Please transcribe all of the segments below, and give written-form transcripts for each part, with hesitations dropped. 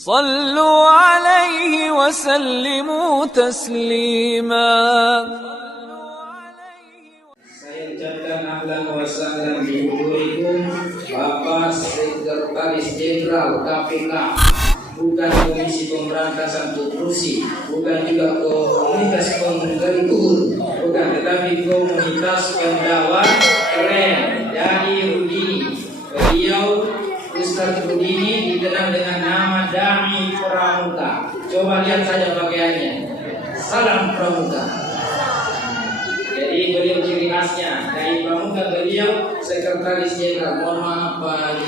صلوا عليه وسلموا تسليما. Saya ucapkan ahlan wa sahlan bi hudurikum Bapak Sekretaris Jenderal KPK, bukan Komisi Pemberantasan Korupsi, bukan juga Komunitas Penggali Tur, bukan, tetapi Komunitas Pendakwah Keren dari Rudini. Beliau Ustaz Rudini dikenal dengan nama Dami Pramuka. Coba lihat saja pakaiannya, salam pramuka. Jadi beliau ciri khasnya dari pramuka, beliau Sekretaris Jenderal. Mohon maaf Pak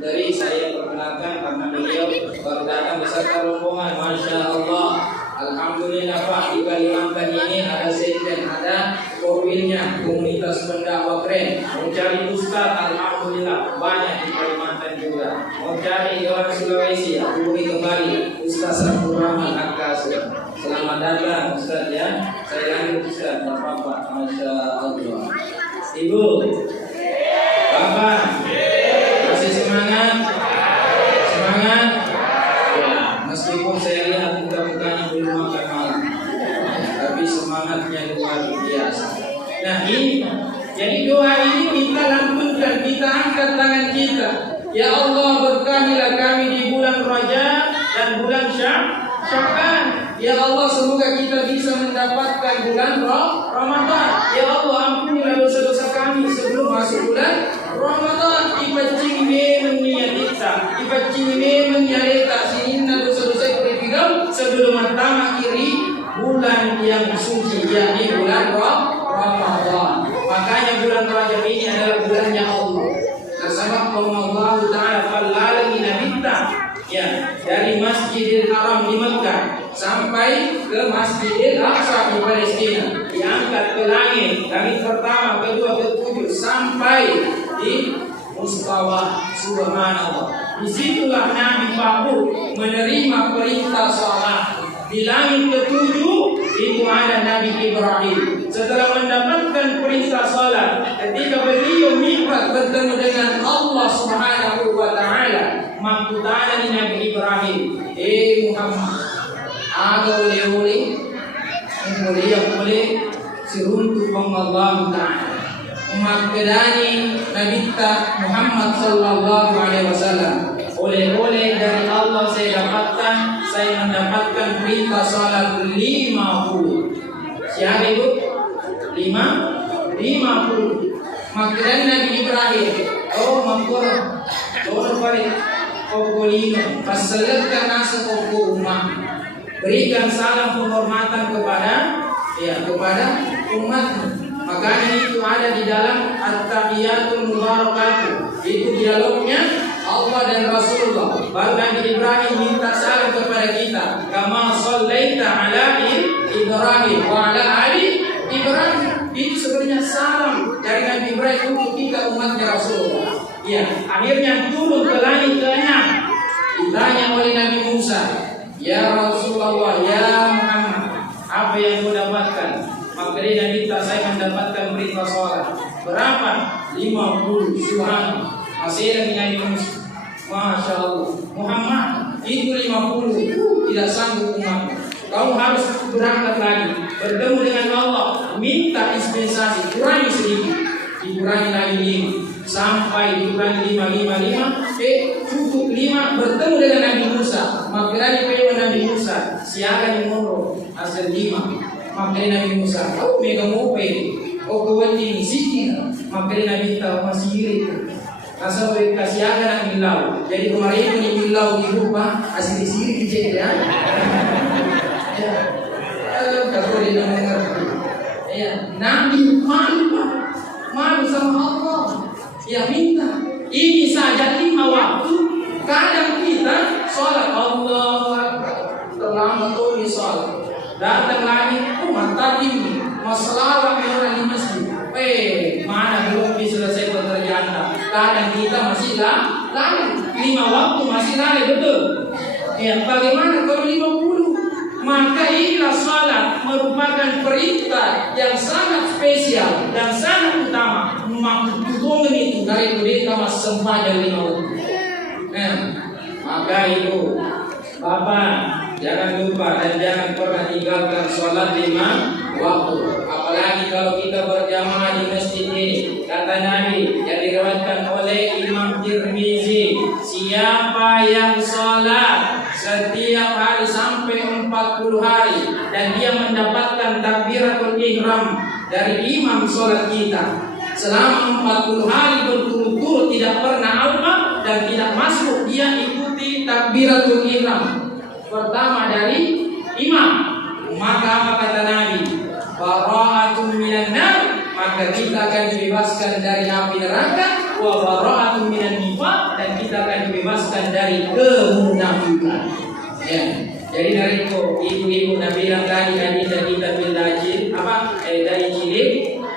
dari saya perkenalkan karena beliau baru datang beserta rombongan. Masya Allah, alhamdulillah Pak, di Kalimantan ini ada sekjen, ada korwilnya, Komunitas Pendakwah Keren. Mau cari ustaz, alhamdulillah banyak di Kalimantan juga. Mau cari orang Sulawesi, hubungi kembali Ustaz Abdul Rahman Akasur. Selamat datang Ustaz ya. Saya lanjut Ustaz, Bapak. Masya Allah. Ibu, Bapak, masih semangat? Semangat? Ya, meskipun saya lihat muka-mukanya belum makan malam, tapi semangatnya luar biasa. Nah ini, jadi doa ini kita lantunkan, kita angkat tangan kita. Ya Allah, berkahilah kami di bulan Rajab dan bulan Sya'ban. Ya Allah, semoga kita bisa mendapatkan bulan Ramadan. Ya Allah, ampunilah dosa-dosa kami sebelum masuk bulan Ramadan. Ipacing memang niat kita, ipacing memang nyareta sinina dosa-dosa kita sebelum pertama kiri bulan yang suci, yakni bulan Ramadan. Makanya bulan Rajab ini adalah bulannya Allah. Bersama Allah Ta'ala fallalina bitta, ya, dari Masjidil Haram di Mekah sampai ke Masjidil Aqsa di Palestina, diangkat ke langit pertama, kedua, ketujuh, sampai di Mustawa Subhanallah. Disitulah Nabi Pahud menerima perintah salat. Di langit ketujuh itu ada Nabi Ibrahim. Setelah mendapatkan perintah salat, ketika beliau mi'raj bertemu dengan Allah Subhanahu wa Ta'ala, makutana ni Nabi Ibrahim, Muhammad, aga oleh-oleh siruntu Allah Ta'ala. Makadani Nabi Muhammad sallallahu alaihi wasallam, oleh-oleh dari Allah saya mendapatkan perintah salat 50. Siapa itu? 50. Makadani Nabi Ibrahim, mangkora pare kokolino pasalatkan nasa koko umat, berikan salam penghormatan kepada umat. Makanya itu ada di dalam At-Tahiyatul Mubarakatuh. Itu dialognya Allah dan Rasulullah. Baru Nabi Ibrahim minta salam kepada kita, kama shallaita ala Ibrahim wa ala ali Ibrahim. Itu sebenarnya salam dari Nabi Ibrahim untuk kita umatnya Rasulullah. Ya, akhirnya turun ke langit ke-6. Ditanya oleh Nabi Musa, ya Rasulullah, ya Muhammad, apa yang kau dapatkan? Maka dia minta saya mendapatkan perintah sholat. Berapa? 50. Subhanallah. Masih ada Nabi Musa. Masya Allah. Muhammad, itu 50. Tidak sanggup umat. Kau harus berangkat lagi, bertemu dengan Allah, minta dispensasi, kurangi sedikit, dikurangi lagi 5, sampai dikurangi 5, cukup 5, bertemu dengan Nabi Musa. Maka dia Nabi Musa, siaga di Moro, hasil 5. Makanya Nabi Musa, kau mega mope, kau kewati sini, makanya Nabi tahu masih iri. Asal kasih agar nak milau. Jadi kemarin ini milau di rumah, asal di sini dicek ya. Tak boleh mengerti. Ya, Nabi malu sama Allah. Ya minta. Ini saja 5 waktu. Kadang kita sholat Allah terlambat tuh di sholat. Datang lagi, mantap ini masalah orang di masjid. Mana belum selesai pekerjaan anda. Kadang kita masih lari 5 waktu masih lari, betul. Ya, bagaimana kalau 50? Maka inilah salat merupakan perintah yang sangat spesial dan sangat utama. Maksudnya itu dari kita masih sempat dari 5 waktu. Maka itu Bapak, jangan lupa dan jangan pernah tinggalkan sholat 5 waktu. Apalagi kalau kita berjamaah di masjid ini. Kata Nabi yang diriwayatkan oleh Imam Tirmizi, siapa yang sholat setiap hari sampai 40 hari dan dia mendapatkan takbiratul ihram dari imam sholat kita selama 40 hari berturut-turut tidak pernah alfa dan tidak masuk, dia ikuti takbiratul ihram pertama dari imam, maka apa kata Nabi? Bara'atun minan nar, maka kita akan dibebaskan dari api neraka, wa bara'atun minan nifaq, dan kita akan dibebaskan dari kemunafikan. Ya. Jadi dari itu ibu-ibu Nabi bilang tadi kita belajar dari cilik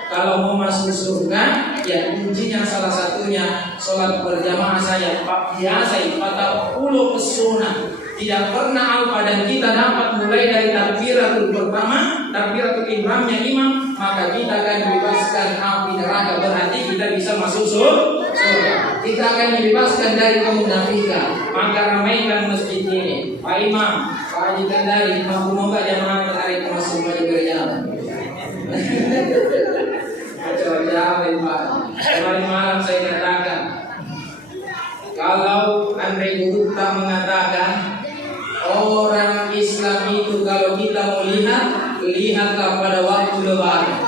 kalau mau masuk surga ya kuncinya salah satunya sholat berjamaah saya biasa 40 sunnah. Tidak pernah alfa dan kita dapat mulai dari takbiratul pertama, takbiratul ihramnya imam, maka kita akan dibebaskan api neraka, berarti kita bisa masuk surga. Kita akan dibebaskan dari kemunafikan. Maka ramaikan masjid ini. Pak Imam, Pak Haji Kandari, mampu jamaah menarik masuk baju berjalan. Coba Pak. Kemarin malam saya katakan, kalau Andre Guru tak mengatakan orang Islam itu kalau kita mau lihatlah pada waktu lebaran.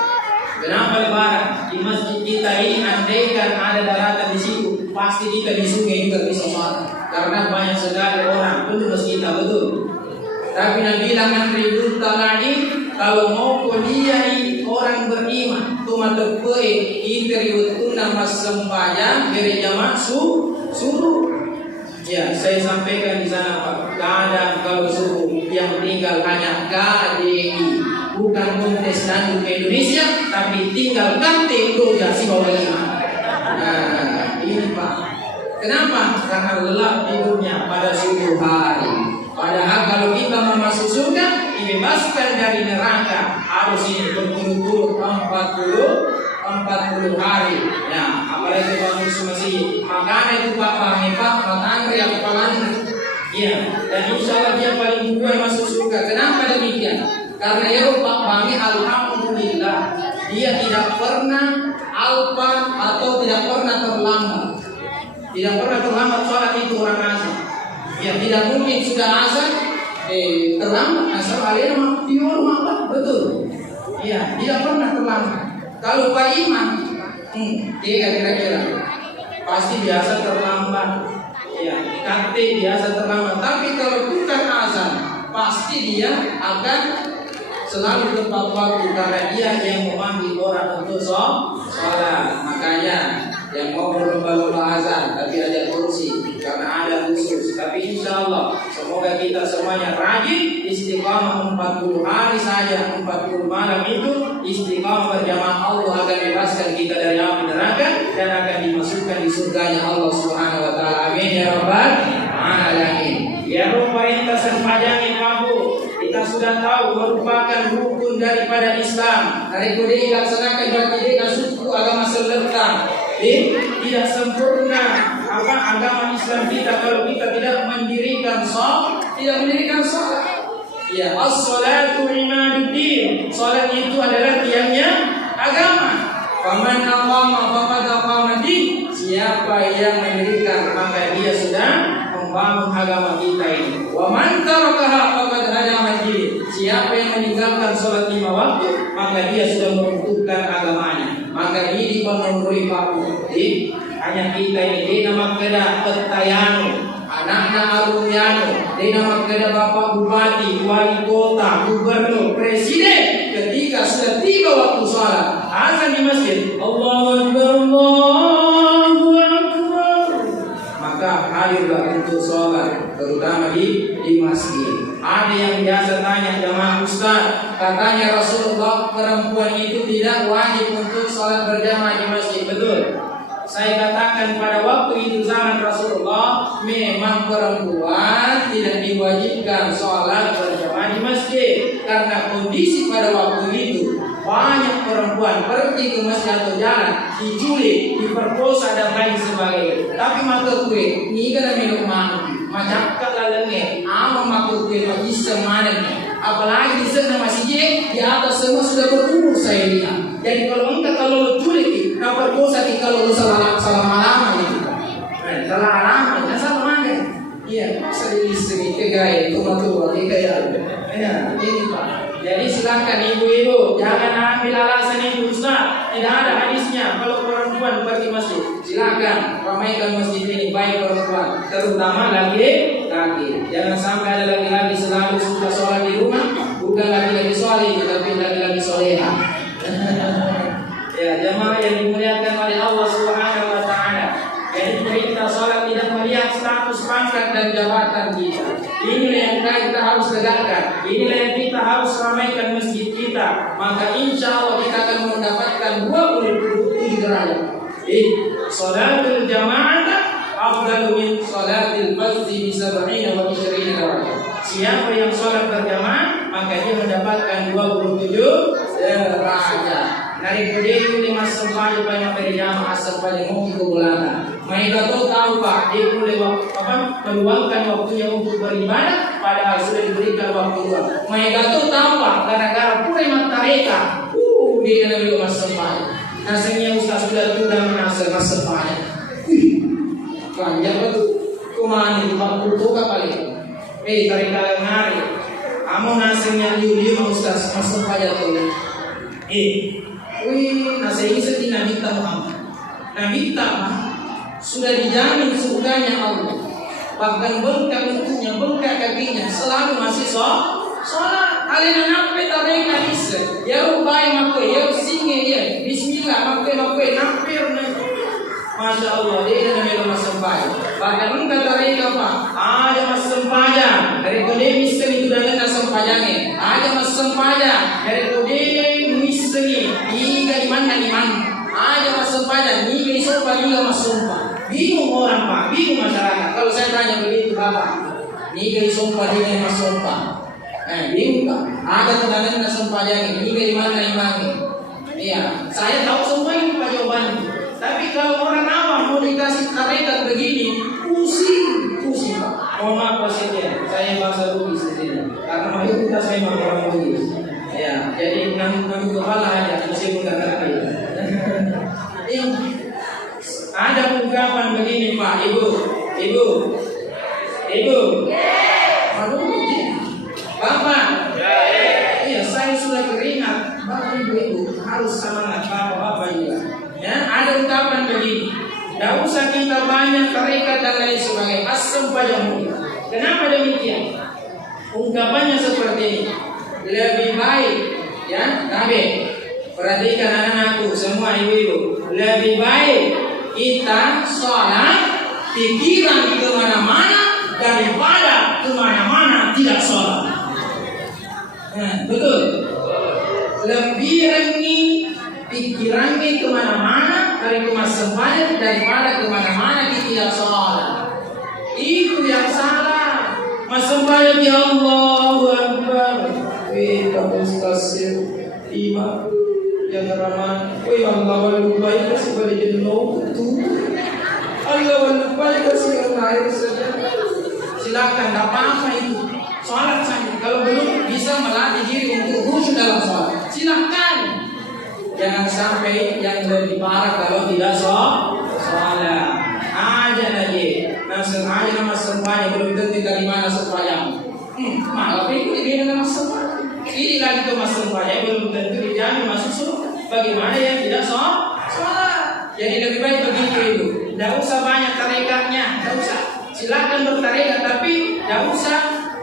Kenapa lebaran? Di masjid kita ini andaikan ada daratan di situ, pasti kita di sungai juga bisa sholat. Karena banyak sekali orang penuh masjid kita, betul. Tapi Nabi bilang Andre lagi kalau mau kuliah orang beriman, cuma terpoi itu nama sembahyang dari jamaah suruh. Ya, saya sampaikan di sana Pak. Kadang kalau suruh yang tinggal hanya KDI, bukan Kontestan ke Indonesia, tapi tinggal KT Doja Sibawaima. Nah, ini Pak. Kenapa? Karena lelah tidurnya pada subuh hari. Padahal kalau kita mau masuk surga, dibebaskan dari neraka, harus ini berturut-turut 40 hari. Nah, apalagi Pak Musuh masih makanya itu Pak Pak Andre yang kepalanya. Iya, dan insya Allah dia paling duluan masuk surga. Kenapa demikian? Karena ya Pak Bami alhamdulillah dia tidak pernah alpa atau tidak pernah terlambat. Tidak pernah terlambat sholat itu orang azan. Ya tidak mungkin sudah azan terlambat asal kalian di rumah betul. Iya, tidak pernah terlambat. Kalau Pak Imam, dia kira-kira pasti biasa terlambat. Ya, KT biasa terlambat. Tapi kalau bukan azan, pasti dia akan selalu tepat waktu karena dia yang memanggil orang untuk sholat. Makanya yang mau berlomba-lomba azan tapi ada kursi karena ada khusus. Tapi insya Allah semoga kita semuanya rajin istiqamah 40 hari saja, 40 malam itu istiqamah berjamaah, Allah akan bebaskan kita dari api neraka dan akan dimasukkan di surganya Allah Subhanahu wa taala. Amin ya rabbal alamin. Ya pemerintah sepanjang Ibu, kita sudah tahu merupakan rukun daripada Islam. Hari ini dilaksanakan bagi suku agama serta tidak sempurna agama Islam kita kalau kita tidak mendirikan sholat. Ya, as-salatu imaduddin. Salat itu adalah tiangnya agama. Faman aqama faqad aqama din. Siapa yang mendirikan maka dia sudah membangun agama kita ini. Wa man tarakaha faqad hadama din. Siapa yang meninggalkan salat 5 waktu maka dia sudah meruntuhkan agamanya. Maka ini dipenuhi Pak Budi. Hanya kita ini di nama keda Petayano, anaknya Arumiano, di nama keda Bapak Bupati, Wali Kota, Gubernur, Presiden. Ketika sudah tiba waktu sholat, azan di masjid, Allahu Akbar, Allahu Akbar, maka hadirlah untuk sholat, terutama di masjid. Ada yang biasa tanya jamaah Ustaz, katanya Rasulullah perempuan itu tidak wajib untuk sholat berjamaah di masjid, betul? Saya katakan pada waktu itu zaman Rasulullah memang perempuan tidak diwajibkan sholat berjamaah di masjid karena kondisi pada waktu itu banyak perempuan pergi ke masjid atau jalan diculik, diperkosa dan lain sebagainya. Tapi mata gue ini kan minum mandi macam kalalengnya lama makhluk gue bisa manennya. Apalagi di sana masjid di atas semua sudah berumur saya lihat. Jadi kalau engkau kalau lo culik, apa perkosa kalau lo salah alamat itu. Salah alamat, nah salah mana? Iya, saya istri kegaya, tua kegaya. Ya, ini Pak. Jadi silakan ibu-ibu jangan ambil alasan itu Ustaz. Tidak ada hadisnya. Kalau perempuan pergi masjid, silakan ramaikan masjid ini baik perempuan, terutama laki-laki. Jangan sampai ada laki-laki selalu suka sholat di rumah, bukan laki-laki soleh, tapi laki-laki soleha. Ya, jemaah yang dimuliakan oleh Allah Subhanahu wa taala. Jadi perintah sholat tidak melihat status pangkat dan jabatan kita. Inilah yang kita harus tegakkan. Inilah yang kita harus ramaikan masjid kita. Maka insya Allah kita akan mendapatkan 27 derajat. Sholatul jamaah afdalu min sholatil fardhi bi 70 wa 20 derajat. Siapa yang sholat berjamaah maka dia mendapatkan 27 derajat. Dari kode lima sempaya banyak berjamaah sempaya mungkin ke belakang. Mereka tahu Pak, dia boleh meluangkan waktunya untuk beribadah, padahal sudah diberikan waktu luang. Mereka tahu Pak, gara-gara pura mereka, dia nak beli mas sempaya. Nasanya Ustaz sudah sudah menasal mas sempaya. Panjang betul. Kemana itu 40 tuka kali. Tarik kalian ngari. Kamu nasanya liu Ustaz mas sempaya tu. Nasi ini seperti Nabi Muhammad. Nabi Muhammad sudah dijamin surganya Allah. Bahkan berkah untuknya, berkah kakinya selalu masih sholat. Kalian apa tareka bisa? Ya ubai makwe, ya singe ya. Bismillah makwe nampir. Masya Allah, dia namanya mas sempaya. Bahkan enggak tareka Pak. Ada mas sempaya dari kode miskin itu dan sempayanya. Ada mas sempaya dari kode miskin. Iga iman. Ada mas sempaya. Iga isopa juga mas sumpah. Bingung orang Pak, bingung masyarakat. Kalau saya tanya begitu Bapak, Iga isopa dia mas sumpah. Bingung Pak. Ada tenaga mas sempayanya. Iga iman. Iya, saya tahu semua ini Pak jawabannya. Tapi kalau orang awam mau dikasih tarekat begini, pusing Pak. Mohon maaf Presiden, saya bahasa Bugis sendiri. Karena mayoritas saya orang Bugis. Ya, jadi nanggung kepala aja, mesti enggak ngerti. Ada ungkapan begini Pak, Ibu. Aduh, Bapak. Iya, saya sudah keringat. Bapak Ibu harus semangat Bapak juga. Ya, ada ungkapan begini. Tidak usah kita banyak tarekat dan lain sebagainya. Asam padamu. Kenapa demikian? Ungkapannya seperti ini. Lebih baik, ya, Nabi. Perhatikan anak-anakku, semua ibu-ibu. Lebih baik kita sholat pikiran kemana-mana daripada kemana-mana tidak sholat. Betul. Lebih rengi pikirannya kemana-mana dari kemas sempaya daripada kemana-mana kita tidak sholat. Itu yang salah. Mas sempaya di Allahu Akbar. Kita mustasir imam yang ramah. Allah walubai kasih balik jenuh itu. Allah walubai kasih air saja. Silakan, tak apa-apa itu. Sholat saja. Kalau belum bisa melatih diri untuk khusyuk dalam sholat, silakan. Jangan sampai yang lebih parah kalau tidak sholat. Aja lagi. Nama sempaya belum tentu dari mana sempaya. Malah itu dia nama sempaya. Ini lagi ke mas sempaya belum tentu dijamin masuk surga. Bagaimana yang tidak sholat? Jadi lebih baik begitu Ibu. Tidak usah banyak tarekatnya. Tidak usah. Silakan bertarekat tapi tidak usah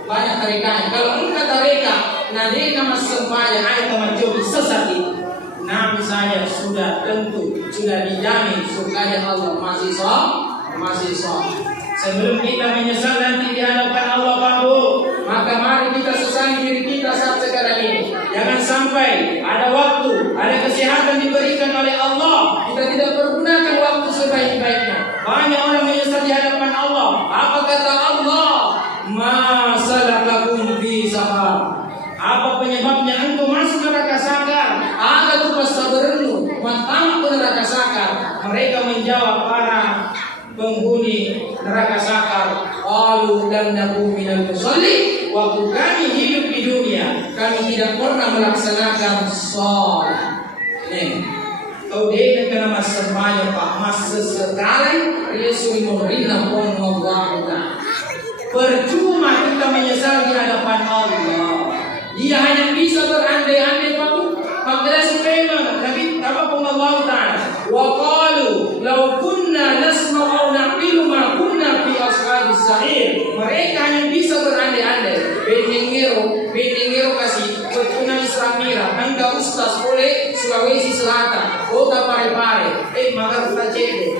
banyak tarekatnya. Kalau enggak tarekat, nanti nama sempaya ayat teman jobi sesat itu. Nabi saya sudah tentu sudah dijamin surganya Allah masih sholat. Sebelum kita menyesal nanti di hadapan Allah Pak Bu, maka mari kita sesali diri kita saat sekarang ini. Jangan sampai ada waktu, ada kesehatan diberikan oleh Allah, kita tidak pergunakan waktu sebaik-baiknya. Banyak orang menyesal di hadapan Allah. Apa kata Allah? Ma salakakum fi saqar. Apa penyebabnya engkau masuk neraka sakar? Ada tuh sabarenu, matamu ke neraka sakar. Mereka menjawab para penghuni neraka sakar. qalu lam naku minal musallin. Waktu kami hidup di dunia, kami tidak pernah melaksanakan sholat. Nih, kau dia kena masa banyak pak masa sekali Yesus memberikan pun Allah. Percuma kita menyesal di hadapan Allah. Dia hanya bisa berandai-andai pak. Maka memang Nabi apa pun Allah Taala. Wa qalu law kunna nasma'u aw naqilu ma kunna fi ashabis sa'ir. Mereka hanya bisa berandai-andai. Beningero kasih Fortuna Islamira, angka ustaz oleh Sulawesi Selatan, kota Parepare, maka kita cek.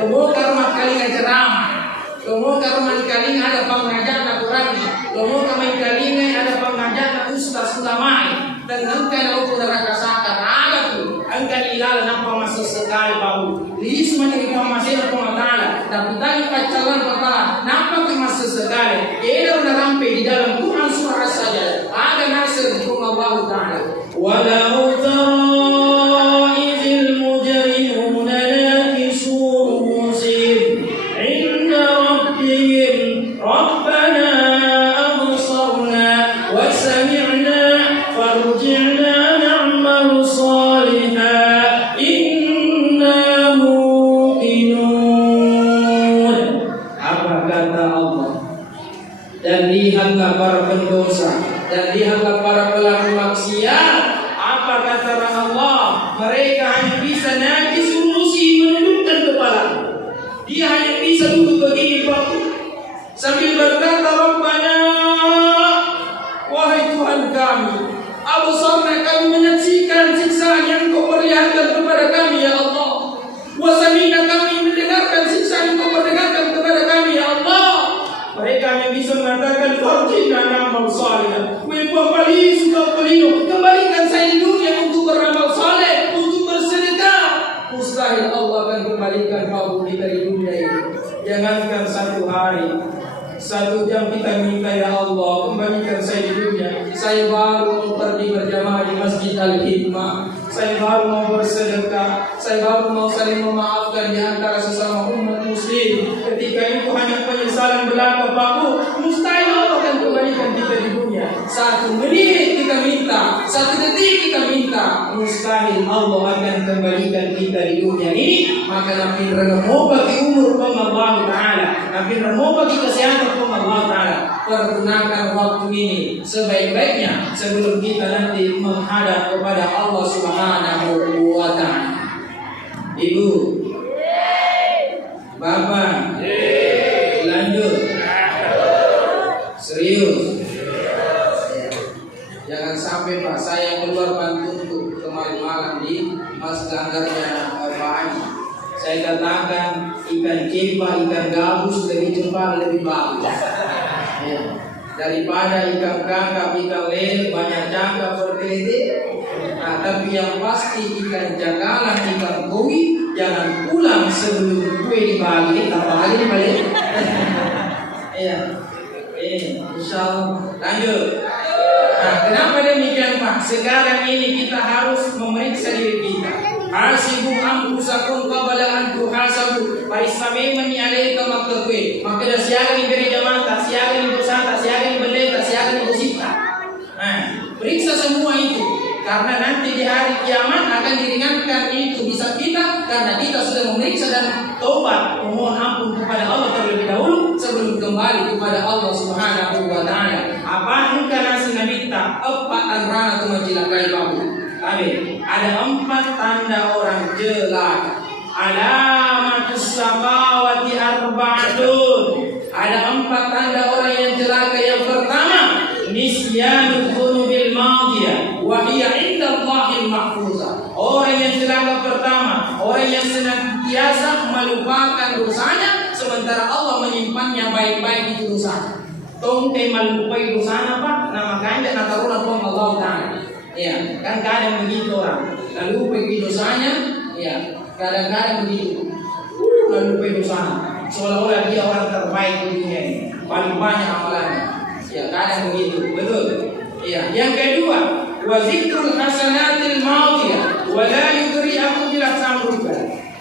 Lomo karma kalinga ceramah, lomo karma kalinga ada pengajar Quran, lomo karma kalinga ada pengajar ustaz ulamai. Dan angka aku neraka saka ada tu, angka ilal nampak masa sekali bau. Lis mana kita masih nak taala, tapi tadi pacaran perkara, nampak masa sekali. Ia dah rampai di dalam Quran surah saja. Ada nasir hukum Allah Taala. Walau tara idil mujrimuna nakisu ru'usihim inda rabbihim rabbana absarna wa sami'na farji'na na'mal salihan inna muqinun. Apa kata Allah? Dan lihatlah para pendosa, dan lihatlah para pelaku maksiat. Apa kata Allah? Mereka hanya bisa najis urusi menundukkan kepala. Dia hanya bisa duduk begini waktu sambil berkata Rabbana, wahai Tuhan kami, absarna, kami menyaksikan siksaan yang Kau perlihatkan kepada kami ya Allah. Wa sami'na, kami mendengarkan siksaan yang Kau perdengarkan kepada kami ya Allah. Mereka yang bisa mengatakan farjina na'mal salih. Kembali sudah pelinu, kembalikan saya di dunia untuk beramal saleh, untuk bersedekah. Mustahil Allah akan kembalikan kau dari dunia ini. Jangankan satu hari, 1 jam kita minta ya Allah kembalikan saya di dunia. Saya baru mau pergi berjamaah di Masjid Al-Hikmah. Saya baru mau bersedekah. Saya baru mau saling memaafkan di antara sesama umat muslim. Ketika itu hanya penyesalan belaka baku. Mustahil Allah akan kembalikan kita di dunia. 1 menit kita minta, 1 detik kita minta, mustahil Allah akan kembalikan kita di dunia ini. Maka nabi remo bagi umur Allah Taala, nabi remo bagi kesehatan Allah Taala. Pergunakan waktu ini sebaik-baiknya sebelum kita nanti menghadap kepada Allah Subhanahu wa Ta'ala. Ibu, Bapak, lanjut, serius. Jangan sampai Pak saya keluar bantu kemarin malam di Mas Ganggarnya Pak Ani. Saya katakan ikan kepa, ikan gabus lebih cepat, lebih bagus. Ya. Daripada ikan kakap, ikan lele, banyak cangkap seperti. Nah, tapi yang pasti ikan jagalan, ikan koi, jangan pulang sebelum kue dibagi, tambah balik. Iya. Insyaallah. Lanjut. Nah, kenapa demikian Pak? Sekarang ini kita harus memeriksa diri kita. Hasibu anfusakum qabla an tuhasabu. Parisamemani alaika maktakui. Maka dah siaga ni gereja manta, siaga ni pusata, siaga ni pendeta, siaga ni pusita. Nah, periksa semua itu. Karena nanti di hari kiamat akan diringankan itu bisa kita karena kita sudah memeriksa dan taubat, memohon ampun kepada Allah terlebih dahulu sebelum kembali kepada Allah Subhanahu wa Ta'ala. Apa engkau nasi nabita? Empat anrana tu menjilakai babu. Amin. Ada 4 tanda orang jelek. Alamatus samawati arba'atun. Ada 4 tanda orang yang celaka. Yang pertama, nisyanul dzunubil madiyah wa hiya 'inda Allahil mahfuzah. Orang yang celaka pertama, orang yang senantiasa melupakan dosanya sementara Allah menyimpannya baik-baik itu dosanya. Tongkai melupai dosanya Pak, nama kanda nataruna pun Allah Ta'ala. Ya, kan kadang begitu orang. Lalu pergi dosanya, ya, kadang-kadang begitu. Lalu pergi dosanya. Seolah-olah dia orang terbaik di dunia ini. Paling banyak amalannya. Ya, kadang begitu. Betul. Ya, yang kedua, wa zikrul hasanatil madiyah wa la yudri'ahu bil samruka.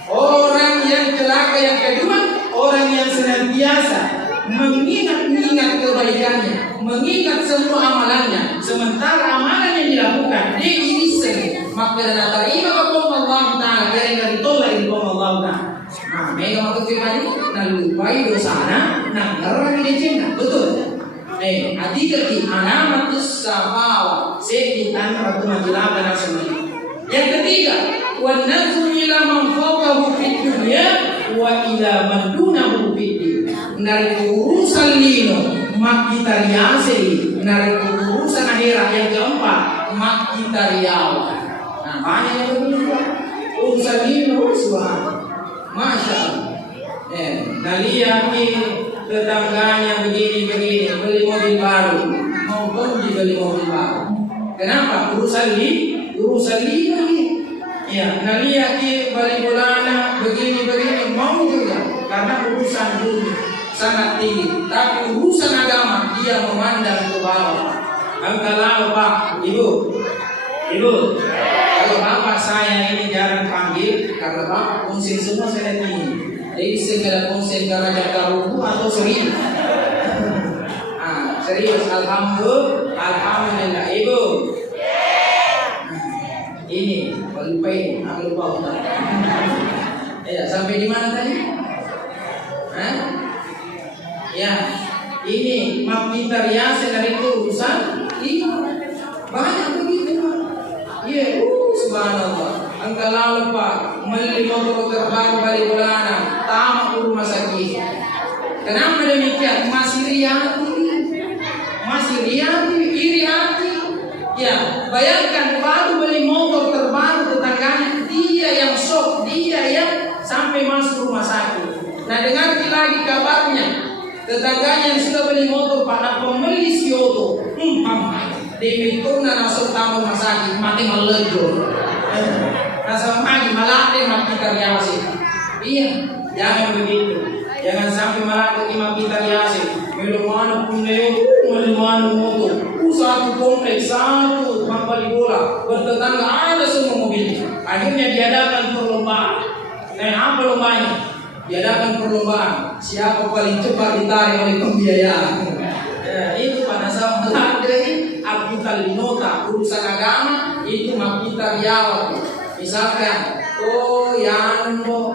Orang yang celaka yang kedua, orang yang senantiasa mengingat kebaikannya, mengingat semua amalannya, sementara amalan yang dilakukan dia iseng, maka dan terima kepada Allah Taala karena ditolak oleh Allah Taala. Nah, mereka maksud firman ini, nah lupai dosana, nah ngerang di jenah, betul. Adikati alamatus safawa, sekitan ratu majilakan asmani. Yang ketiga, wa nazru ila man fawqahu fid dunya wa ila man dunahu fid din. Dari urusan lino mak kita riasei, dari urusan akhirat yang keempat mak kita riaw. Nah, banyak yang begitu. Urusan lino subhanallah. Masya Allah. Kalian tetangganya begini beli mobil baru, mau beli mobil baru. Kenapa? Urusan lino ni. Ya, kalian beli bolana begini mau juga karena urusan dunia sangat tinggi. Tapi urusan agama dia memandang ke bawah. Kalau Pak, Ibu, kalau Bapak saya ini jarang panggil karena Bapak konsen semua saya tinggi. Jadi segala konsen karena jaga ruku atau serius. Serius, alhamdulillah. Ibu. Ini, lupa ini, aku lupa Ustaz. Ya, sampai di mana tadi? Ya, ini meminta riasan dari urusan lima. Banyak begitu. Iya, subhanallah. Engkau lupa beli motor terbaru balik bulan, tamat rumah sakit. Kenapa demikian? Masih iri hati. Ya, bayangkan baru beli motor terbaru tetangganya, dia yang shock, dia yang sampai masuk rumah sakit. Nah, dengar lagi kabarnya, tetangganya yang sudah beli motor pada pembeli Sioto, demi tuna langsung tamu rumah sakit, mati melejo. Langsung mati malatih mati karyasi. Iya, jangan begitu. Jangan sampai malatih mati karyasi. Melumano puneo, melumano motor. Satu kompleks, satu mambali bola, bertetangga ada semua mobil. Akhirnya diadakan perlombaan. Apa lombanya? Diadakan perlombaan. Siapa paling cepat ditarik oleh pembiayaan. Itu pada saat melatih Alkitab Linota urusan agama itu kita jawab. Misalkan, Yanbo,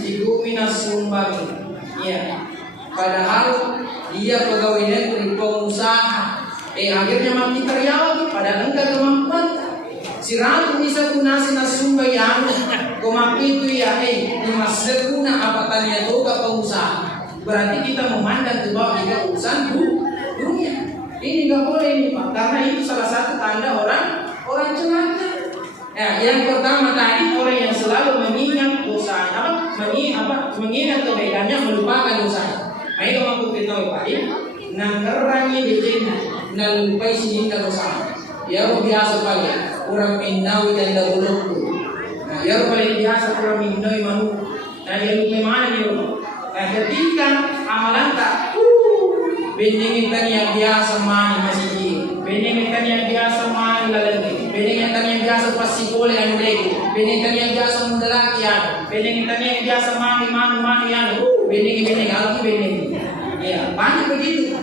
Sigumina Sumbang, ya. Padahal dia pegawai negeri pengusaha. Akhirnya kita jawab. Padahal enggak kemampuan. Si ratu bisa kunasi nasumba yang itu ya lima sekuna apa tanya toga pengusaha. Berarti kita memandang ke bawah juga urusan dunia. Ini nggak boleh ini Pak, karena itu salah satu tanda orang celaka. Ya, yang pertama tadi orang yang selalu mengingat dosanya, mengingat kebaikannya, melupakan dosanya. Ayo aku beritahu Pak, nanggerangi di jenah, nalupai sini dosa. Ya biasa kali, orang Mindawi dan dahulu. Nah, ya paling biasa orang Mindawi manu. Nah, yang bagaimana nih? Nah, ketika amalan tak, bendingin yang biasa mani masih, bendingin yang biasa mani lalagi, bendingin yang biasa pasti boleh anu lagi, bendingin yang biasa mendelaki ya, bendingin yang biasa mani ya, bendingin ya banyak begitu.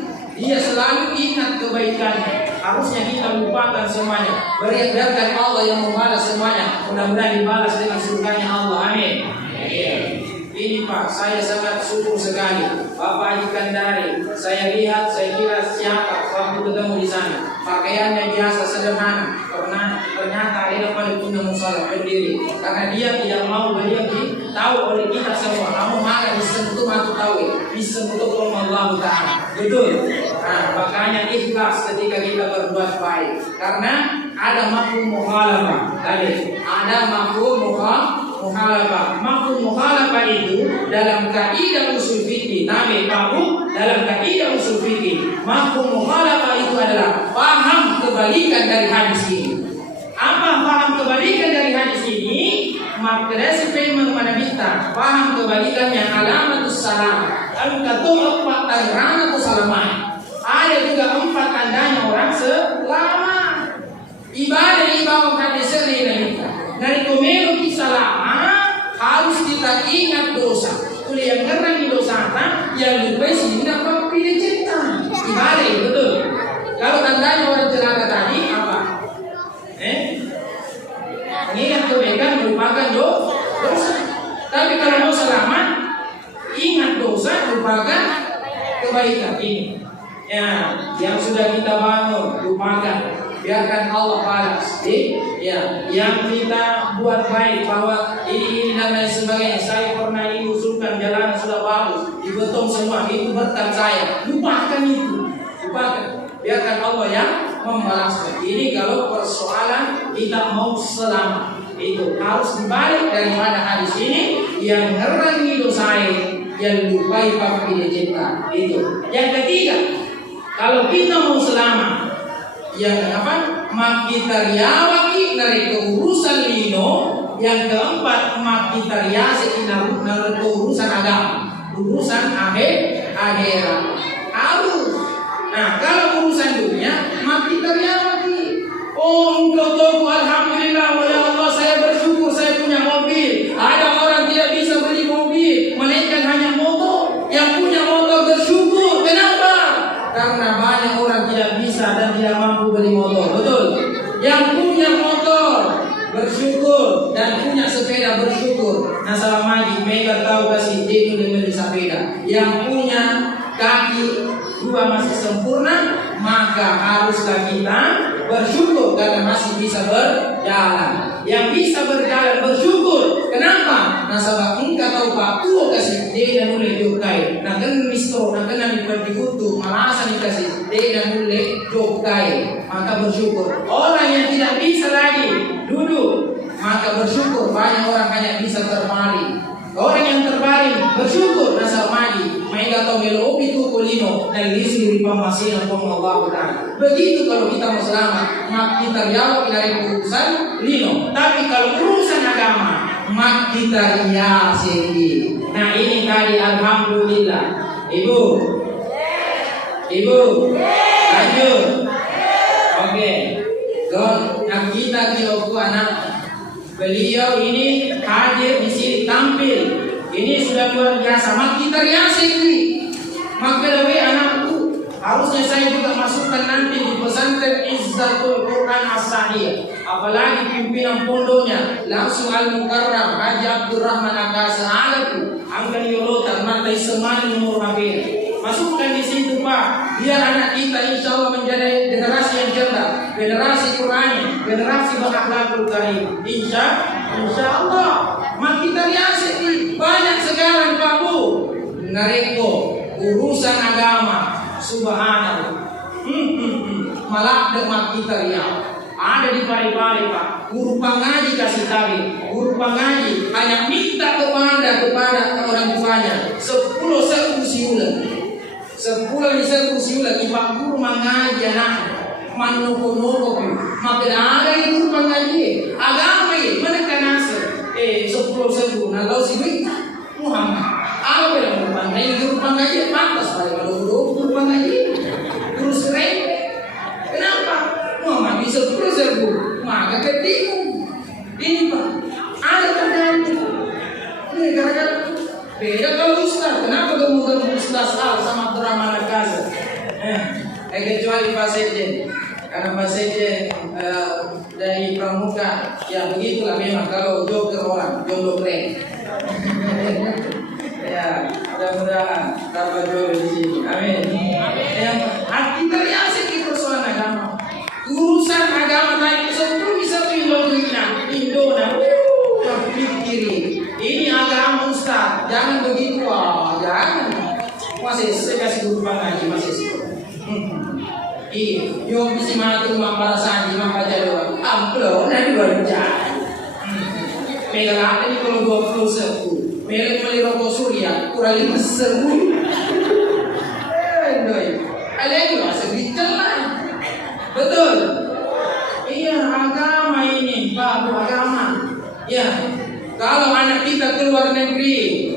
Dia selalu ingat kebaikannya. Harusnya kita lupakan semuanya. Biarkan Allah yang membalas semuanya. Mudah-mudahan dibalas dengan surganya Allah. Amin. Ini Pak, saya sangat syukur sekali. Bapak Haji Kandari, saya lihat, saya kira siapa waktu ketemu di sana. Pakaiannya biasa sederhana, ternyata dia paling punya musalah berdiri. Karena dia tidak mau beliau tahu oleh kita semua. Kamu malah disentuh atau tahu, disentuh oleh Allah Taala. Betul. Nah, makanya ikhlas ketika kita berbuat baik. Karena ada mafhum mukhalafah. Tadi ada mafhum mukhalafah. Mafhum mukhalafah itu dalam kaidah usul fikih. Nabi kamu dalam kaidah usul fikih. Mafhum mukhalafah itu adalah paham kebalikan dari hadis ini. Apa paham kebalikan dari hadis ini? Maka dari mana kita paham kebalikannya alamatus salam. Al-katum empat tanda salamah. Ada juga 4 tandanya orang selamat. Ibadah hadis ini. Dari komero kita lama harus kita ingat dosa. Kuliah yang ngerangi dosana, yang lupa sini apa pilih cinta. Dibalik, betul. Kalau tandanya orang celaka tadi apa? Ingat kebaikan merupakan dosa. Tapi kalau mau selamat, ingat dosa merupakan kebaikan ini. Ya, yang sudah kita bangun lupakan, biarkan Allah balas. Ya, yang kita buat baik bahwa ini dan lain sebagainya. Saya pernah diusulkan jalan sudah bagus, dibetong semua, itu berkat saya. Lupakan itu, lupakan. Biarkan Allah yang membalasnya. Ini kalau persoalan kita mau selamat, itu harus dibalik daripada hadis ini yang ngerangi dosa, yang lupai panggilan cinta. Itu. Yang ketiga, kalau kita mau selamat, yang apa? Mak kita riawaki dari keurusan lino. Yang keempat, mak kita riasi dari keurusan agama, urusan akhirat. Harus. Nah, kalau urusan dunia, mak kita riawaki. Oh, engkau tahu, alhamdulillah, ya Allah, saya bersyukur saya punya mobil. Ada orang tidak bisa beli mobil, melainkan hanya motor. Yang punya motor bersyukur. Kenapa? Karena banyak orang tidak bisa dan tidak mampu beli motor. Betul? Yang punya motor bersyukur dan punya sepeda bersyukur. Nah, selama ini mereka tahu kasih dia beli sepeda. Yang punya kaki dua masih sempurna, maka haruslah kita bersyukur karena masih bisa berjalan. Yang bisa berjalan bersyukur. Kenapa? Nah, sebab engkau tahu Pak tuh kasih dia dan mulai jokai. Nah, kan mistro, nah kan diperdi kutu, malasan dikasih dia dan mulai jokai. Maka bersyukur. Orang yang tidak bisa lagi duduk, maka bersyukur. Banyak orang hanya bisa terbaring. Orang yang terbaring bersyukur nasab magi. Mereka tahu melo itu kulino dan lisi pamasin Allah Taala. Begitu kalau kita mau selamat, mak kita jawab dari urusan lino. Tapi kalau urusan agama, mak kita riasi. Nah, ini tadi alhamdulillah. Ibu, lanjut. Oke. Nah, kita kira anak. Beliau ini hadir di sini tampil. Ini sudah luar biasa. Mak kita riasi ini. Maka lebih anakku, harusnya saya juga masukkan nanti di pesantren Izzatul Quran As-Sahih. Apalagi pimpinan pondoknya langsung Al-Mukarram Haji Abdurrahman Akasa Alaku Angkan Yolotan Mantai Semani Umur Habib. Masukkan di situ Pak, biar anak kita insya Allah menjadi generasi yang cerdas, generasi Qurani, generasi berakhlakul karim. Insya Allah. Mak kita riasi banyak sekarang Pak Bu. Nareko urusan agama, subhanallah. Malah demak kita riau. Ada di pari-pari Pak. Guru pengaji kasih tahu, guru pengaji hanya minta kepada orang tuanya 10 siulan. 10 siulan Pak guru mengaji anak manuko-nuko. Maka ada yang guru pengaji agama ini mereka nasir 10 nah tahu sih Muhammad apa yang guru pengaji pantas pada guru pengaji guru sering. Kenapa? Muhammad bisa 10 maka ketikung ini Pak ada terjadi ini gara-gara beda kalau Ustaz. Kenapa kemudian Ustaz Al sama Abdurrahman Al-Qasim? Kecuali Pak Sekjen. Karena Pak Sekjen dari pramuka, ya begitulah memang kalau joker orang, jomblo keren. Ya, mudah-mudahan dapat jodoh di sini. Amin. Yang kita riasi di persoalan agama. Urusan agama tadi sebelum bisa Indona, pikiri. Ini agama Ustaz, jangan begitu jangan. Masih saya kasih guru pengaji masih yung bisa matu maparasan di mapajalwa. Amplo na dua jam. Mega ini kalau 21. Mega meliroko surya kurang 5.000. Alegi masih bicara. Betul. Iya agama ini Pak agama. Ya. Kalau anak kita keluar negeri,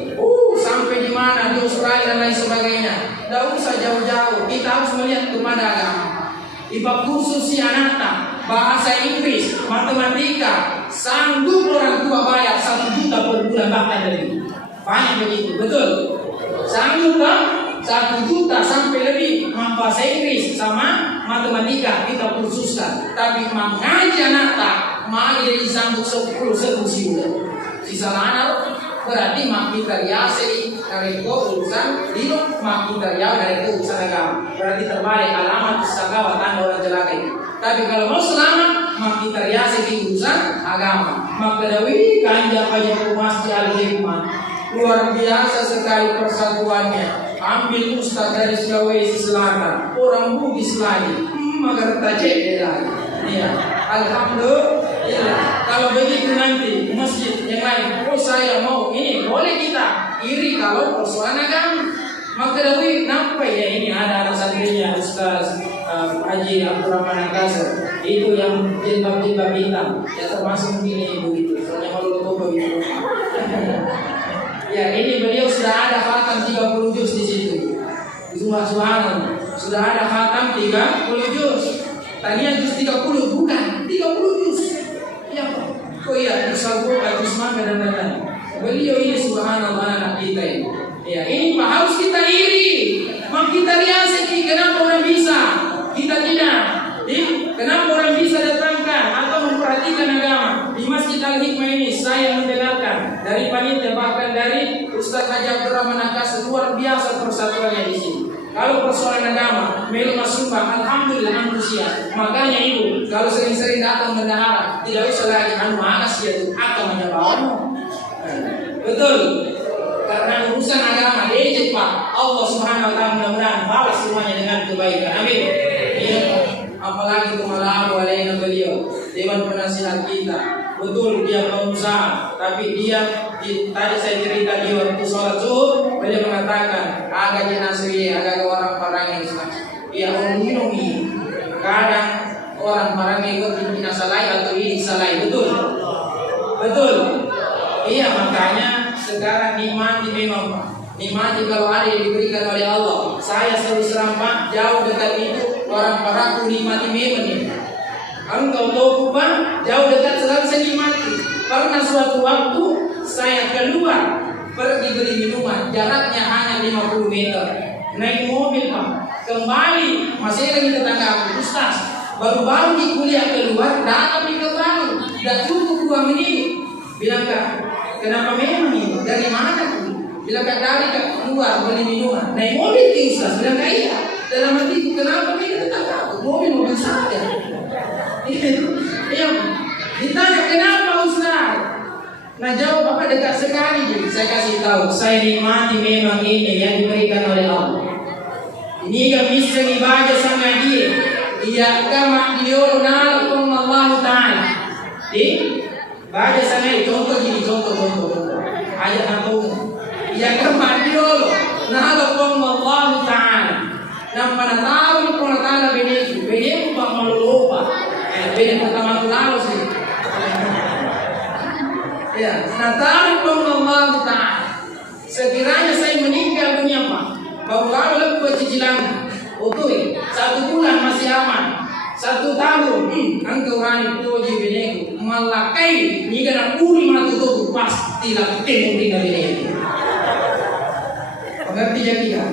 sampai di mana di Australia dan lain sebagainya, tidak usah jauh-jauh. Kita harus melihat kepada agama. Ibarat kursus si anak bahasa Inggris, matematika, sanggup orang tua bayar 1 juta per bulan bahkan lebih. Banyak begitu, betul. Sanggup kan? 1 juta sampai lebih bahasa Inggris sama matematika kita kursuskan. Tapi mengaji anak tak, mari jadi sanggup 10 udah. Sisa anak berarti mak kita riasai dari urusan hidup, mak kita dari urusan agama. Berarti terbalik alamat sagawat tanda orang jelaka itu. Tapi kalau mau selamat, mak kita riasai di urusan agama. Maka dawi kanja pajak masjid al-hikmah. Luar biasa sekali persatuannya. Ambil ustaz dari Sulawesi Selatan, orang Bugis lagi, maka tercek lagi. Ya, alhamdulillah. Kalau begitu nanti masjid yang lain, oh saya mau ini, boleh kita iri kalau persoalan agama. Maka dawi nampak ya ini ada anak santrinya Ustaz Haji Abdurrahman Akasar, itu yang jilbab hitam, ya termasuk ini begitu. Soalnya malu begitu. Ya, ini beliau sudah ada khatam 30 juz di situ. Subhanallah. Sudah ada khatam 30 juz. Tadinya juz 30, bukan 30 juz. Ya, oh iya, misal buka juz maka dan lain-lain. Beliau ini subhanallah anak kita ini. Ya, ini harus kita iri. Mak kita riasati, kenapa orang bisa? Kita tidak. Kenapa orang bisa datangkan atau memperhatikan agama? Di Masjid Al-Hikmah ini saya mendengarkan dari panitia, bahkan dari Ustaz Haji Abdurrahman Akasar, luar biasa persatuannya di sini. Kalau persoalan agama, melma sumpah, alhamdulillah manusia. Makanya ibu, kalau sering-sering datang bendahara, tidak usah lagi makas ya itu akan menyabawamu. Betul. Karena urusan agama legit Pak. Allah Subhanahu wa taala mudah-mudahan balas semuanya dengan kebaikan. Amin. Ya. Apalagi kemalamu alaina beliau, dewan penasihat kita. Betul dia pengusaha, tapi dia tadi saya cerita di waktu sholat zuhur, beliau mengatakan agak jenazah, agak orang parang yang dia orang minum ini. Kadang orang parang ikut ini salai atau ini salai, betul, betul. Iya, makanya sekarang nikmati memang Pak. Nikmati kalau ada yang diberikan oleh Allah. Saya selalu serang Pak, jauh dekat itu orang paraku nikmati memang ini. Engkau tahu Pak, jauh dekat selalu saya nikmati. Karena suatu waktu saya keluar pergi beli minuman, jaraknya hanya 50 meter. Naik mobil Pak, kembali masih lagi tetangga aku, Ustaz. Baru-baru di kuliah keluar, datang di kembali, dan cukup 2 menit. Bilang Kak, kenapa memang ini? Dari mana tuh? Bilang Kak, dari Kak keluar beli minuman. Naik mobil ke Ustaz, bilang Kak iya. Dalam hatiku, kenapa ini tetangga aku? Mobil saja. Iya, ditanya kenapa Ustaz? Nah jawab apa dekat sekali. Saya kasih tahu, saya nikmati memang ini yang diberikan oleh Allah. Ini kan bisa ibadah sama dia. Ia kama diolo nala kong Allah Ta'ala. Baca sana itu contoh gini, contoh. Ayat nampung. Ia kama diolo nala kong Allah Ta'ala. Nampak tahu kong Ta'ala beneku pak malupa. Beda pertama tu lalu sih. Ya, Natal pun Allah Ta'ala. Sekiranya saya meninggal dunia Pak, baru kalau lebih cicilan, oke, 1 bulan masih aman, 1 tahun, engkau rani puji beneku, malakai, ni kena puri matu tu pasti lah temu tinggal beneku. Mengerti jadi kan?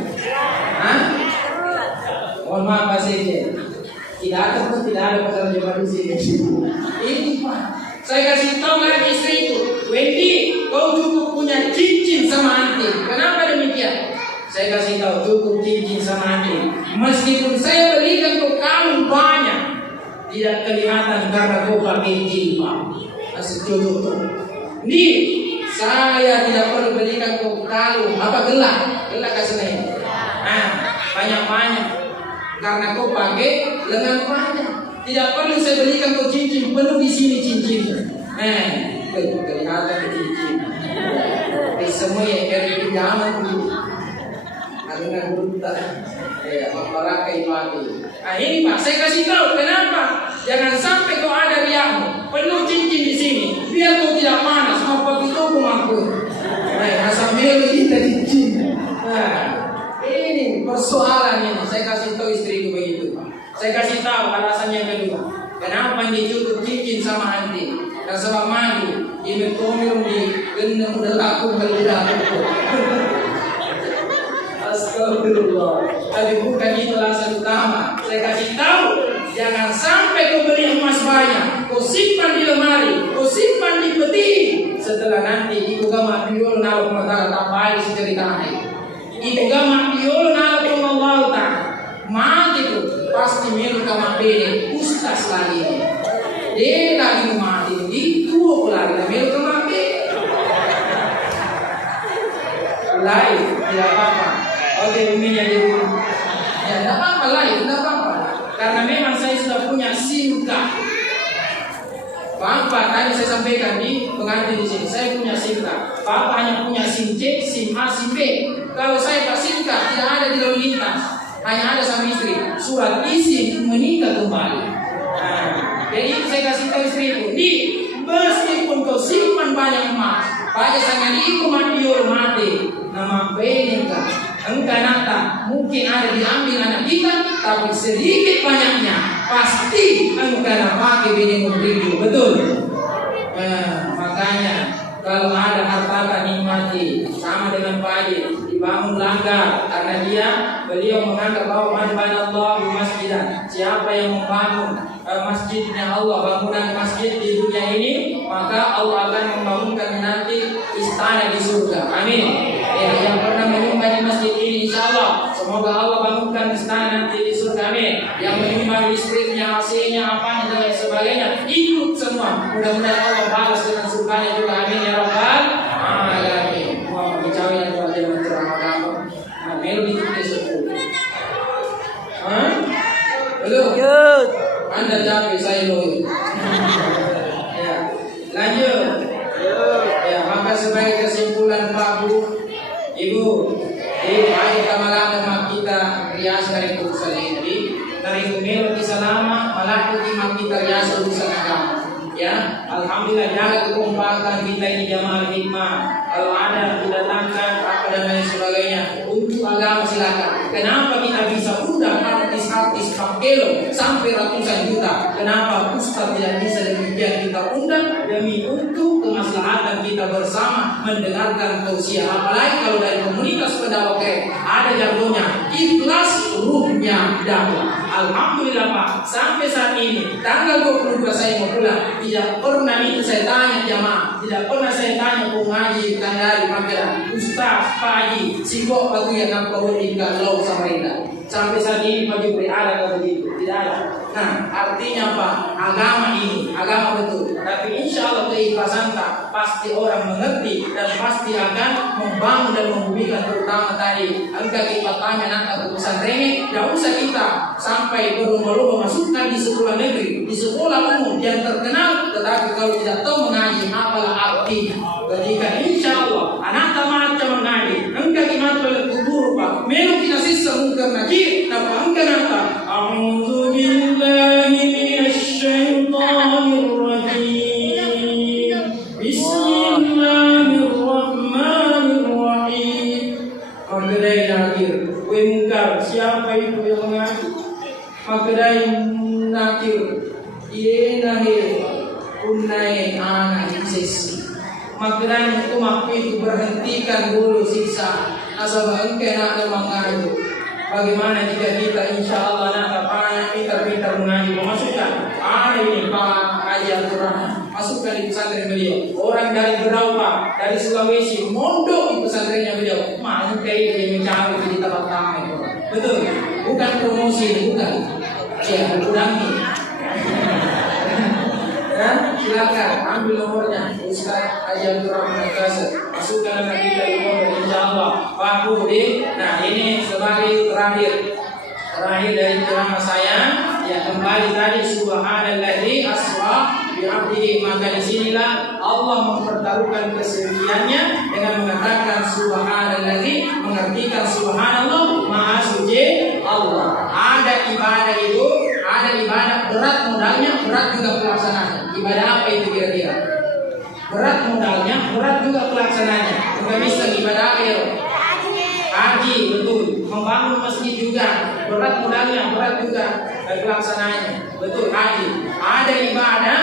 Hah? Mohon maaf Pak Sekjen. Tidak ada pekerjaan di sini. Ini Pak, saya kasih tahu lagi istriku, Wendy, kau cukup punya cincin sama anting. Kenapa demikian? Saya kasih tahu cukup cincin sama anting. Meskipun saya belikan kau kalung banyak, tidak kelihatan karena kau pakai jilbab. Masih cukup tuh. Nih, saya tidak perlu belikan kau kalung apa gelang kasih ini. Nah, banyak. Karena kau pakai lengan panjang, tidak perlu saya belikan kau cincin penuh di sini cincinnya. Kelihatan cincin. Semua yang dari pinjaman dulu. Dengan buta, memperakai mati. Nah ini Pak, saya kasih tahu kenapa. Jangan sampai kau ada riakmu penuh cincin di sini, biar kau tidak panas. Mau pergi toko mampu. Sambil kita cincin. Ini persoalan ini. Saya kasih tahu istriku begitu Pak. Saya kasih tahu alasan yang kedua. Kenapa dia cukup cincin sama anting dan sama madu. Ini bertomil di kena udah laku berlidah. Astagfirullah. Tapi bukan itu alasan utama. Saya kasih tahu, jangan sampai kau beli emas banyak, kau simpan di lemari, kau simpan di peti. Setelah nanti ibu gama diol nalo pematara tampai cerita ibu gama diol nalo pemawauta mati tu pasti milu kama bene ustas lagi dia lagi mati itu lagi milu kama bene lain tidak apa-apa. Oke, uminya di rumah ya tidak apa-apa lain, tidak apa-apa karena memang saya sudah punya SIM card. Bapak tadi saya sampaikan di pengantin di sini, saya punya SIM card. Bapak hanya punya SIM C, SIM A, SIM B. Kalau saya Pak SIM card tidak ada di lalu lintas, hanya ada sama istri. Surat izin menikah kembali. Nah, jadi saya kasih tahu istriku, di meskipun kau simpan banyak emas, pada sangat iku mati, nama benika. Engkau nata mungkin ada diambil anak kita, tapi sedikit banyaknya pasti engkau nak pakai bini muridku, betul? Makanya kalau ada harta nikmati sama dengan Pak Haji, dibangun langgar karena beliau menganggap bahwa Allah masjidan. Siapa yang membangun masjidnya Allah, bangunan masjid di dunia ini, maka Allah akan membangunkan nanti istana di surga. Amin. Yang pernah menyumbang di masjid ini, insya Allah semoga Allah bangunkan istana nanti di surga. Amin. Yang menyumbang listriknya, AC-nya, apa dan lain sebagainya, ikut semua. Mudah-mudahan Allah balas dengan surganya juga. Amin ya rabbal alamin. Mau bicara yang wajib mencerahkan kamu. Nah, melu di sepuluh. Belum? Anda capek, saya loyo. Ya, lanjut. Ya, maka sebagai kesimpulan Pak Bu, Ibu, ayo kamalan kita rias dari urusan ini, dari umil kisah lama, malah kita rias urusan agama. Ya, alhamdulillah jaga kekompakan kita ini jamaah hikmah. Kalau ada didatangkan apa dan lain sebagainya untuk agama silakan. Kenapa kita bisa undang artis-artis pakelo sampai ratusan juta? Kenapa Ustaz tidak bisa demikian kita undang demi untuk kemaslahatan kita bersama mendengarkan tausiah. Apalagi kalau dari komunitas pendakwah ada jargonnya ikhlas ruhnya dakwah. Alhamdulillah Pak, sampai saat ini tanggal 22 saya mau pulang, tidak pernah itu saya tanya jamaah, tidak pernah saya tanya pengaji dari Magelang, Ustaz Pak Haji, sibuk aku yang nampak berikan lau sama Ida. Sampai saat ini Pak Jubri ada atau begitu? Tidak ada. Nah, artinya Pak, agama ini, agama betul. Tapi insya Allah keikhlasan tak, pasti orang mengerti dan pasti akan membangun dan membumikan, terutama tadi. Engkau kita tanya nanti pesan remeh, tidak usah kita sampai berlomba-lomba masukkan di sekolah negeri, di sekolah umum yang terkenal, tetapi kalau tidak tahu mengaji, apalah artinya? Ketika insya Allah anak tamat mengaji, engkau gimana boleh kubur Pak? Memang kita sisa mungkin ngaji, tapi engkau nanti. A'udzu billahi minasyaitonir rajim. Bismillahirrahmanirrahim. Makadai nakir, kue mungkar, siapa itu yang mengaji? Makadai nakir, iye nahir, kunai anak sesi. Makadai itu itu berhentikan dulu siksa. Asal engkau nak mengaji. Bagaimana jika kita insya Allah nak pintar-pintar mengaji, memasukkan ini Pak Haji Al-Quran, masukkan di pesantren beliau. Orang dari Berau Pak, dari Sulawesi, mondok di pesantrennya beliau. Mana kayak dia mencari di tempat ramai. Betul, bukan promosi, bukan. Ya, ulangi. Ya, silakan ambil nomornya Ustaz Haji Al-Quran Al-Kasar. Masukkan nama kita di nomor insyaallah. Pak Budi. Nah, ini sebagai terakhir dari ceramah saya, ya kembali tadi subhanalladzi asra bi 'abdihi, maka disinilah Allah mempertaruhkan kesuciannya dengan mengatakan subhanalladzi, mengartikan subhanallah, maha suci Allah. Ada ibadah itu, ada ibadah berat modalnya, berat juga pelaksanaannya. Ibadah apa itu kira-kira? Berat modalnya, berat juga pelaksananya. Bukan bisa ibadah apa ya? Haji, betul. Membangun masjid juga berat modalnya, berat juga pelaksananya. Betul, haji. Ada ibadah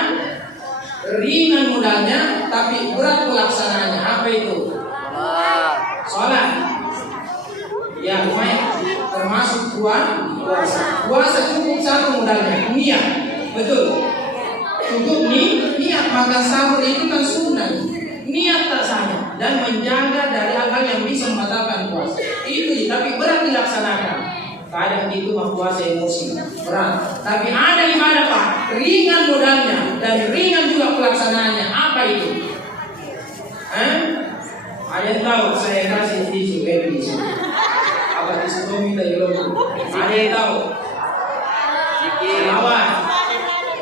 ringan modalnya tapi berat pelaksanaannya. Apa itu? Sholat. Ya, lumayan. Termasuk puasa. Puasa cukup satu modalnya, niat. Betul. Cukup niat. Makan sahur itu kan sunnah. Niat tak saja dan menjaga dari hal-hal yang bisa membatalkan puasa. Itu, tapi berat dilaksanakan. Kadang itu puasa emosi berat. Tapi ada ibadah Pak, ringan modalnya dan ringan juga pelaksanaannya. Apa itu? Ada yang tahu? Saya kasih tisu baby. Apa tisu minta ilmu? Ada yang tahu? Zikir. Apa?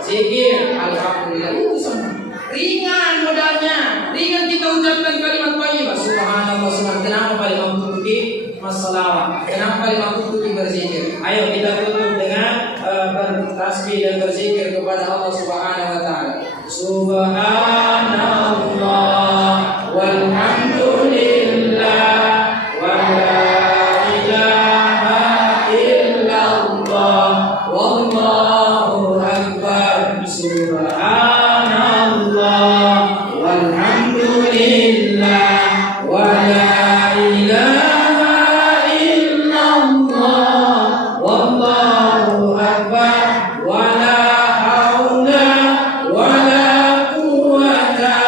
Zikir. Alhamdulillah itu semua. Ringan modalnya, ringan kita ucapkan kalimat thayyibah. Subhanallah, subhanallah. Kenapa paling mampu masalah? Kenapa paling mampu berzikir? Ayo kita tutup dengan bertasbih dan berzikir kepada Allah Subhanahu wa taala. Subhanallah walhamdulillah wa la ilaha illallah wallahu akbar. Subhanallah walhamdulillah wa la ilaha illallah wallahu akbar wa la haula wa la quwwata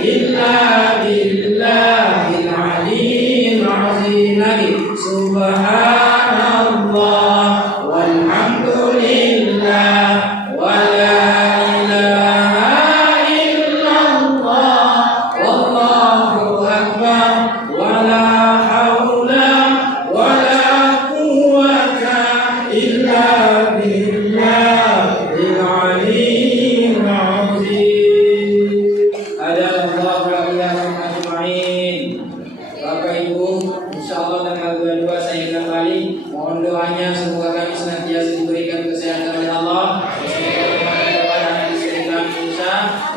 illa billahil aliyyil azim. Subhanallah walhamdulillah wa la ilaha illallah wallahu akbar wa la haula wa la quwwata illa billahil aliyyil azim. Adallahu wa iyyakum ajma'in. Bapak Ibu, insyaallah tanggal 22 saya kembali. Mohon doanya semoga kami senantiasa diberikan kesehatan oleh Allah.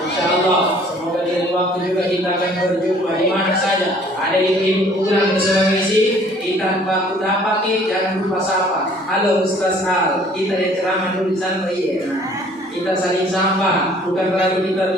Insyaallah semoga di waktu juga kita akan berjumpa di mana saja. Ada ibu-ibu pulang ke Sulawesi, kita baku dapat jangan lupa sapa. Halo Ustaz Al, kita yang ceramah dulu di sana iya. Kita saling sapa, bukan berarti kita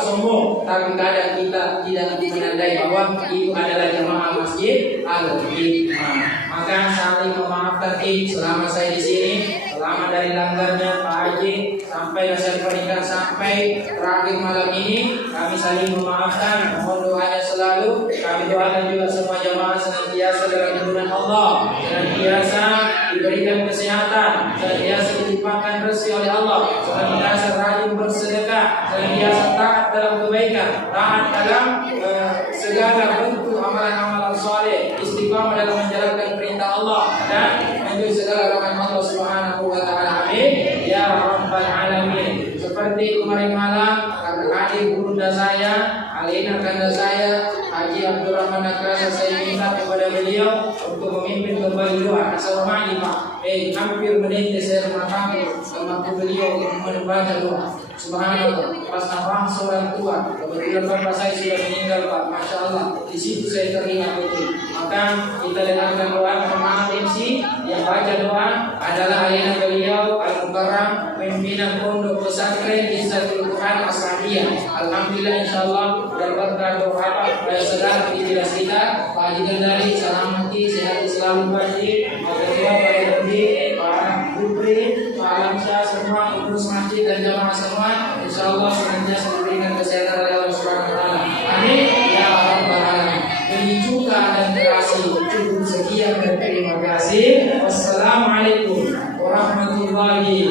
sombong, tapi kadang kita tidak menandai bahwa itu adalah jemaah masjid Al-Hikmah. Maka saling memaafkan selama saya di sini, selama dari langgarnya Pak Haji sampai hasil pernikahan sampai terakhir malam ini, kami saling memaafkan. Mohon doanya selalu. Kami doakan juga semua jemaah senantiasa dalam lindungan Allah, senantiasa diberikan kesehatan, senantiasa dilimpahkan rezeki oleh Allah, senantiasa rajin bersedekah, senantiasa taat dalam kebaikan, taat dalam segala bentuk amalan-amalan saleh, istiqamah dalam menjalankan perintah Allah dan menjauhi segala larangan Allah Subhanahu wa taala. Amin ya rabbal alamin. Seperti kemarin malam adik bunda saya, Alina kanda saya, Haji Abdurrahman Akrasa, saya minta kepada beliau untuk memimpin kembali doa. Assalamualaikum Pak. Hampir menit saya mampu beliau membaca doa. Subhanallah, pas nafas sholat tua, kebetulan bapak saya sudah meninggal Pak, Masya Allah. Di situ saya teringat betul. Maka kita dengarkan doa. Maaf MC yang baca doa adalah ayah beliau Al-Mukarram, pimpinan pondok pesantren Izzatul Quran Asrahiyah. Alhamdulillah insyaallah berkat doa segala aktivitas kita, Pak Haji Gandari selamati sehat selalu Pak Haji, Ketua Pak Haji, Pak Putri, Pak Alamsyah, semua pengurus masjid dan jamaah semua, insyaallah senantiasa diberikan kesehatan oleh Allah Subhanahu wa taala. Amin ya rabbal alamin. Demi juga dan terasi cukup sekian dan terima kasih. Wassalamualaikum warahmatullahi